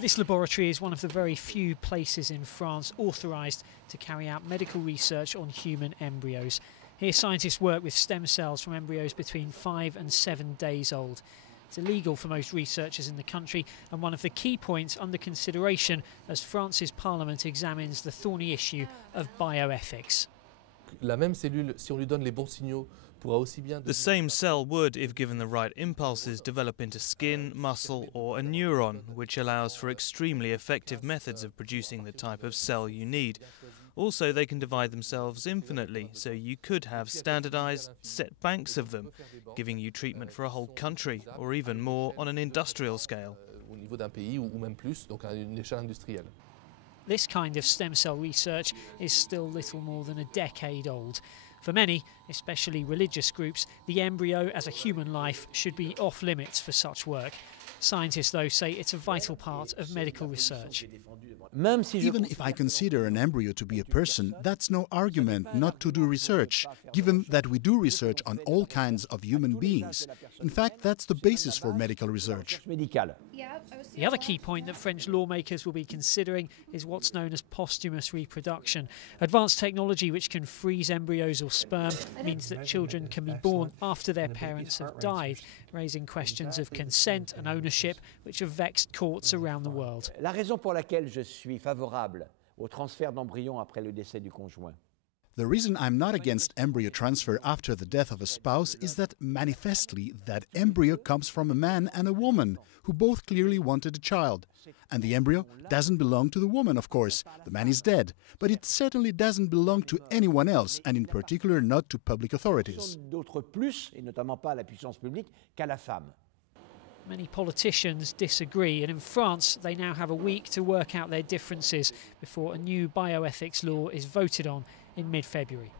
This laboratory is one of the very few places in France authorised to carry out medical research on human embryos. Here scientists work with stem cells from embryos between 5 and 7 days old. It's illegal for most researchers in the country and one of the key points under consideration as France's Parliament examines the thorny issue of bioethics. La même cellule, si on lui donne les bons signaux, pourra aussi bien... The same cell would, if given the right impulses, develop into skin, muscle or a neuron, which allows for extremely effective methods of producing the type of cell you need. Also, they can divide themselves infinitely, so you could have standardized set banks of them, giving you treatment for a whole country, or even more on an industrial scale. Au niveau d'un pays ou même plus, donc à une échelle industrielle. This kind of stem cell research is still little more than a decade old. For many, especially religious groups, the embryo as a human life should be off limits for such work. Scientists, though, say it's a vital part of medical research. Even if I consider an embryo to be a person, that's no argument not to do research, given that we do research on all kinds of human beings. In fact, that's the basis for medical research. The other key point that French lawmakers will be considering is what's known as posthumous reproduction. Advanced technology which can freeze embryos or sperm means that children can be born after their parents have died, raising questions of consent and ownership which have vexed courts around the world. La raison pour laquelle je suis favorable au transfert d'embryons après le décès du conjoint. The reason I'm not against embryo transfer after the death of a spouse is that manifestly that embryo comes from a man and a woman who both clearly wanted a child. And the embryo doesn't belong to the woman, of course. The man is dead. But it certainly doesn't belong to anyone else, and in particular not to public authorities. D'autres plus, et notamment pas à la puissance publique, qu'à la femme. Many politicians disagree, and in France they now have a week to work out their differences before a new bioethics law is voted on in mid-February.